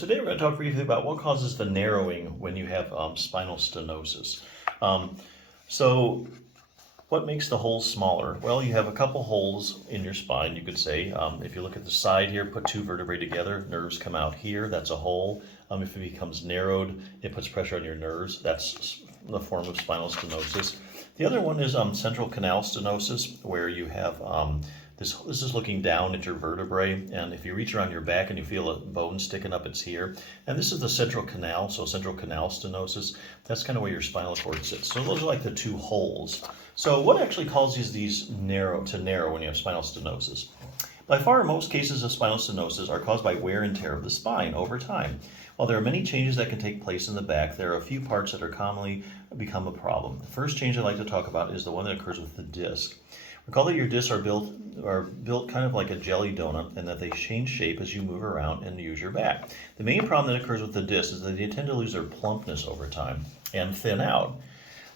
Today we're going to talk briefly about what causes the narrowing when you have spinal stenosis. So what makes the holes smaller? Well, you have a couple holes in your spine, you could say. If you look at the side here, put two vertebrae together, nerves come out here, that's a hole. If it becomes narrowed, it puts pressure on your nerves. That's the form of spinal stenosis. The other one is central canal stenosis, where you have this is looking down at your vertebrae, and if you reach around your back and you feel a bone sticking up, it's here. And this is the central canal, so central canal stenosis. That's kind of where your spinal cord sits. So those are like the two holes. So what actually causes these to narrow when you have spinal stenosis? By far, most cases of spinal stenosis are caused by wear and tear of the spine over time. While there are many changes that can take place in the back, there are a few parts that are commonly become a problem. The first change I'd like to talk about is the one that occurs with the disc. Recall that your discs are built kind of like a jelly donut, and that they change shape as you move around and use your back. The main problem that occurs with the discs is that they tend to lose their plumpness over time and thin out.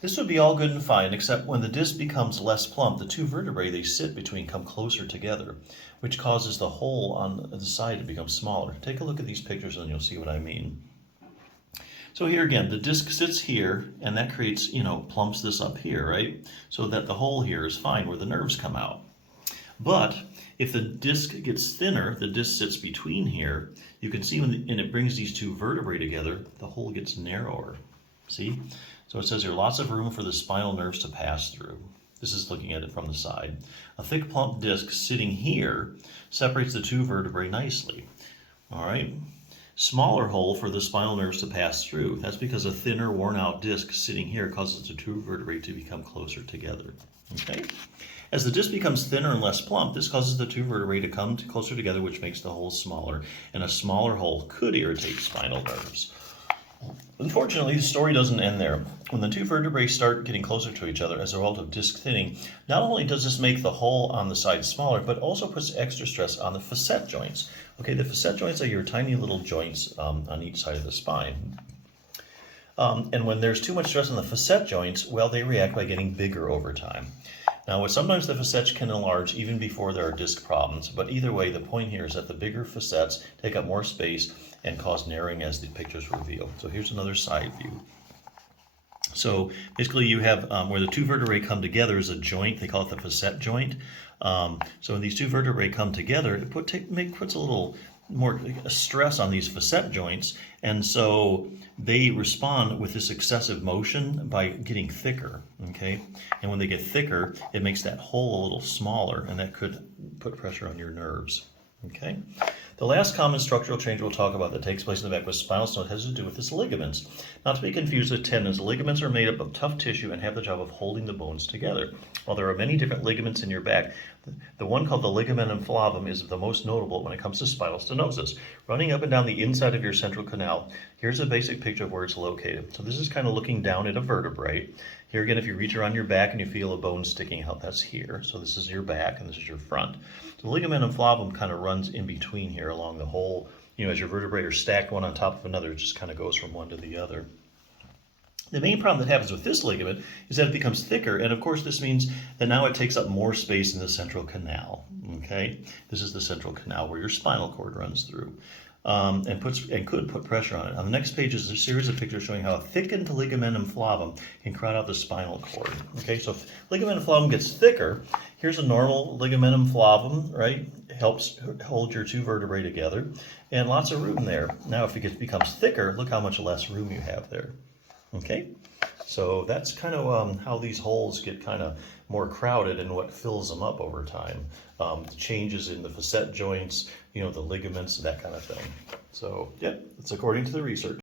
This would be all good and fine, except when the disc becomes less plump, the two vertebrae they sit between come closer together, which causes the hole on the side to become smaller. Take a look at these pictures and you'll see what I mean. So here again, the disc sits here, and that creates, plumps this up here, right? So that the hole here is fine where the nerves come out. But if the disc gets thinner, the disc sits between here, you can see and it brings these two vertebrae together, the hole gets narrower. See? So it says here, lots of room for the spinal nerves to pass through. This is looking at it from the side. A thick plump disc sitting here separates the two vertebrae nicely. All right? Smaller hole for the spinal nerves to pass through. That's because a thinner, worn-out disc sitting here causes the two vertebrae to become closer together. Okay? As the disc becomes thinner and less plump, this causes the two vertebrae to come closer together, which makes the hole smaller. And a smaller hole could irritate spinal nerves. Unfortunately, the story doesn't end there. When the two vertebrae start getting closer to each other as a result of disc thinning, not only does this make the hole on the side smaller, but also puts extra stress on the facet joints. Okay, the facet joints are your tiny little joints on each side of the spine. And when there's too much stress on the facet joints, well, they react by getting bigger over time. Now, sometimes the facets can enlarge even before there are disc problems, but either way, the point here is that the bigger facets take up more space and cause narrowing as the pictures reveal. So here's another side view. So basically you have where the two vertebrae come together is a joint, they call it the facet joint. So when these two vertebrae come together, it puts a little more stress on these facet joints, and so they respond with this excessive motion by getting thicker, okay? And when they get thicker, it makes that hole a little smaller, and that could put pressure on your nerves, okay? The last common structural change we'll talk about that takes place in the back with spinal stenosis has to do with its ligaments. Not to be confused with tendons, ligaments are made up of tough tissue and have the job of holding the bones together. While there are many different ligaments in your back, the one called the ligamentum flavum is the most notable when it comes to spinal stenosis. Running up and down the inside of your central canal, here's a basic picture of where it's located. So this is kind of looking down at a vertebrae. Here again, if you reach around your back and you feel a bone sticking out, that's here. So this is your back and this is your front. So the ligamentum flavum kind of runs in between here along the whole, as your vertebrae are stacked one on top of another, it just kind of goes from one to the other. The main problem that happens with this ligament is that it becomes thicker, and of course this means that now it takes up more space in the central canal, okay? This is the central canal where your spinal cord runs through, and could put pressure on it. On the next page is a series of pictures showing how a thickened ligamentum flavum can crowd out the spinal cord, okay? So if ligamentum flavum gets thicker, here's a normal ligamentum flavum, right? It helps hold your two vertebrae together, and lots of room there. Now if it becomes thicker, look how much less room you have there. Okay, so that's kind of how these holes get kind of more crowded and what fills them up over time. The changes in the facet joints, the ligaments, that kind of thing. So, yeah, it's according to the research.